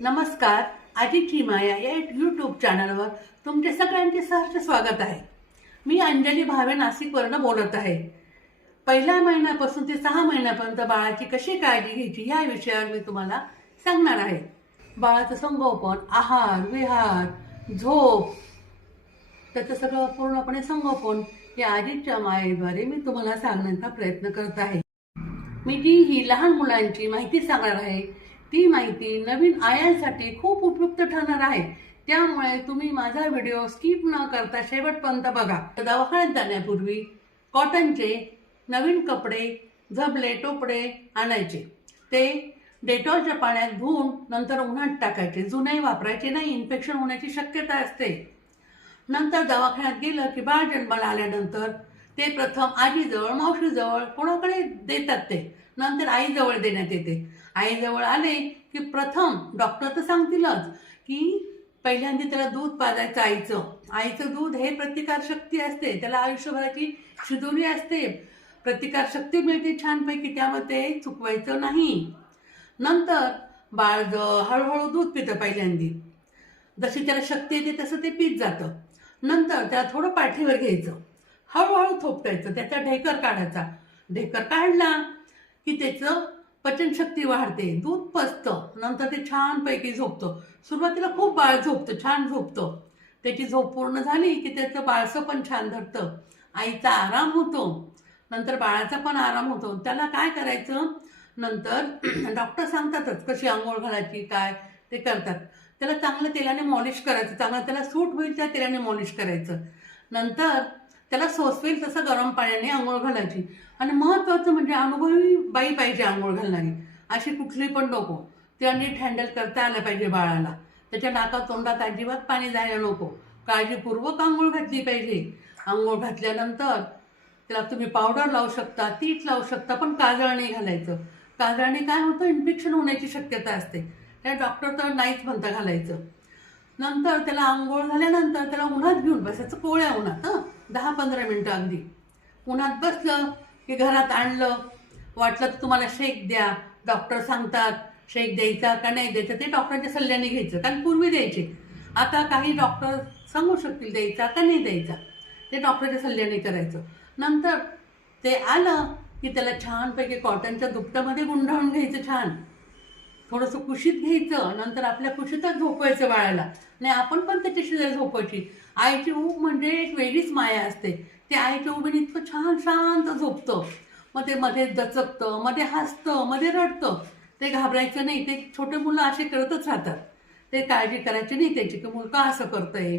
नमस्कार. आजीची माया या यूट्यूब चॅनलवर तुमचे सगळ्यांचे सहर्ष स्वागत आहे. मी अंजली भावे नाशिकवरून बोलत आहे. पहिल्या महिन्यापासून ते 6 महिन्यापर्यंत बाळाची कशी काळजी घ्यायची या विषयावर मी तुम्हाला सांगणार आहे. बाळाचं संगोपन, आहार विहार, झोप, त्याचं सगळं पूर्णपणे संगोपन या आजीच्या मायेद्वारे मी तुम्हाला सांगण्याचा प्रयत्न करत आहे. मी जी ही लहान मुलांची माहिती सांगणार आहे ती माहिती नवीन आयांसाठी खूप उपयुक्त ठरणार आहे. त्यामुळे तुम्ही माझा व्हिडिओ स्किप न करता शेवटपर्यंत बघा. दवाखान्यात जाण्यापूर्वी कॉटनचे नवीन कपडे, झबले, टोपडे आणायचे. ते डेटॉलच्या पाण्यात धुवून नंतर उन्हात टाकायचे. जुने वापरायचे नाही, इन्फेक्शन होण्याची शक्यता असते. नंतर दवाखान्यात गेलं की बाळ जन्माला आल्यानंतर ते प्रथम आजीजवळ, मावशीजवळ कोणाकडे देतात. ते नंतर आईजवळ देण्यात येते. आईजवळ आले की प्रथम डॉक्टर तर सांगतीलच की पहिल्यांदा त्याला दूध पाजायचं. आईचं दूध हे प्रतिकारशक्ती असते, त्याला आयुष्यभराची शिदोरी असते, प्रतिकारशक्ती मिळते छानपैकी, त्यामुळे ते चुकवायचं नाही. नंतर बाळ हळूहळू दूध पितं. पहिल्यांदा जशी त्याला शक्ती येते तसं ते पीत जातं. नंतर त्याला थोडं पाठीवर घ्यायचं, हळूहळू थोपटायचं, त्याचा ढेकर काढायचा. ढेकर काढला की त्याचं पचनशक्ती वाढते, दूध पचतं. नंतर ते छानपैकी झोपतं. सुरुवातीला खूप बाळ झोपतं, छान झोपतं. त्याची झोप पूर्ण झाली की त्याचं बाळसं पण छान धरतं. आईचा आराम होतो, नंतर बाळाचा पण आराम होतो. त्याला काय करायचं, नंतर डॉक्टर सांगतातच कशी आंघोळ घालायची, काय ते करतात. त्याला चांगलं तेलाने मॉलिश करायचं, चांगलं त्याला सूट होईल त्या तेलाने मॉलिश करायचं. नंतर त्याला सोसवेल तसं गरम पाण्याने आंघोळ घालायची. आणि महत्त्वाचं म्हणजे अनुभवी बाई पाहिजे आंघोळ घालणारी, अशी कुठली पण नको. त्या नीट हँडल करता आलं पाहिजे बाळाला. त्याच्या नाकात तोंडात अजिबात पाणी जायला नको. काळजीपूर्वक आंघोळ घातली पाहिजे. आंघोळ घातल्यानंतर त्याला तुम्ही पावडर लावू शकता, तीट लावू शकता, पण काजळ नाही घालायचं. काजळाने काय होतं, इन्फेक्शन होण्याची शक्यता असते. त्या डॉक्टर तर नाहीच म्हणता घालायचं. नंतर त्याला आंघोळ झाल्यानंतर त्याला उन्हात घेऊन बसायचं, कोवळ्या उन्हात. 10-15 मिनटं अगदी उन्हात बसलं की घरात आणलं. वाटलं तर तुम्हाला शेक द्या, डॉक्टर सांगतात शेक द्यायचा का नाही द्यायचा ते डॉक्टरच्या सल्ल्याने घ्यायचं. कारण पूर्वी द्यायचे, आता काही डॉक्टर सांगू शकतील द्यायचा का नाही द्यायचा, ते डॉक्टरच्या सल्ल्याने करायचं. नंतर ते आलं की त्याला छानपैकी कॉटनच्या दुपट्यामध्ये गुंडाळून घ्यायचं, छान थोडंसं कुशीत घ्यायचं. नंतर आपल्या कुशीतच झोपवायचं बाळाला. आणि आपण पण त्याच्याशी जर झोपायची. आईची ऊब म्हणजे एक वेगळीच माया असते. ते आईच्या उभीने इतकं छान शांत झोपतं. मग ते मध्ये दचकतं, मध्ये हसतं, मध्ये रडतं. ते घाबरायचं नाही. ते छोटे मुलं असे करतच राहतात. ते काळजी करायची नाही त्याची की मुलगा असं करतंय,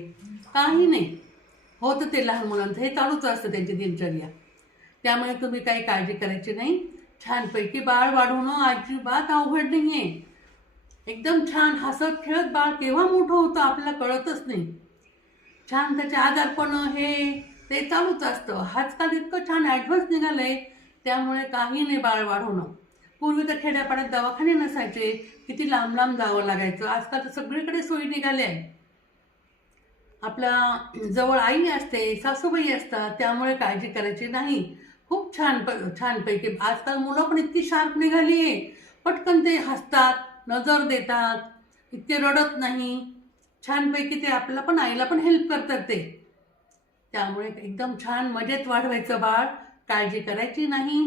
काही नाही होतं. ते लहान मुलांचं हे चालूच असतं त्यांची दिनचर्या. त्यामुळे तुम्ही काही काळजी करायची नाही. छानपैकी बाळ वाढवणं अजिबात अवघड नाही आहे. एकदम छान हसत खेळत बाळ केव्हा मोठं होतं आपल्याला कळतच नाही. छान त्याचे आजारपण हे ते चालूच असतं. आजकाल इतकं छान ॲडव्हान्स निघालं आहे, त्यामुळे काही नाही बाळ वाढवणं. पूर्वी तर खेड्यापाड्यात दवाखाने नसायचे, किती लांब लांब जावं लागायचं. आजकाल तर सगळीकडे सोयी निघाल्या आहे. आपल्या जवळ आई असते, सासूबाई असतात, त्यामुळे काळजी करायची नाही. खूप छानपैकी आजकाल मुलं पण इतकी शार्प निघाली आहे. पटकन ते हसतात, नजर देतात, इतके रडत नाही. छानपैकी ते आपल्याला पण आईला पण हेल्प करतात ते. त्यामुळे एकदम छान मजेत वाढवायचं बाळ, काळजी करायची नाही.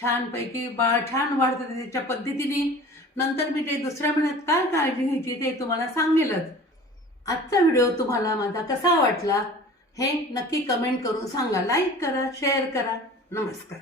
छानपैकी बाळ छान वाढतं त्याच्या पद्धतीने. नंतर मी ते दुसऱ्या महिन्यात काय काळजी घ्यायची ते तुम्हाला सांगेलच. आजचा व्हिडिओ तुम्हाला माझा कसा वाटला हे नक्की कमेंट करून सांगा. लाईक करा, शेअर करा. नमस्कार.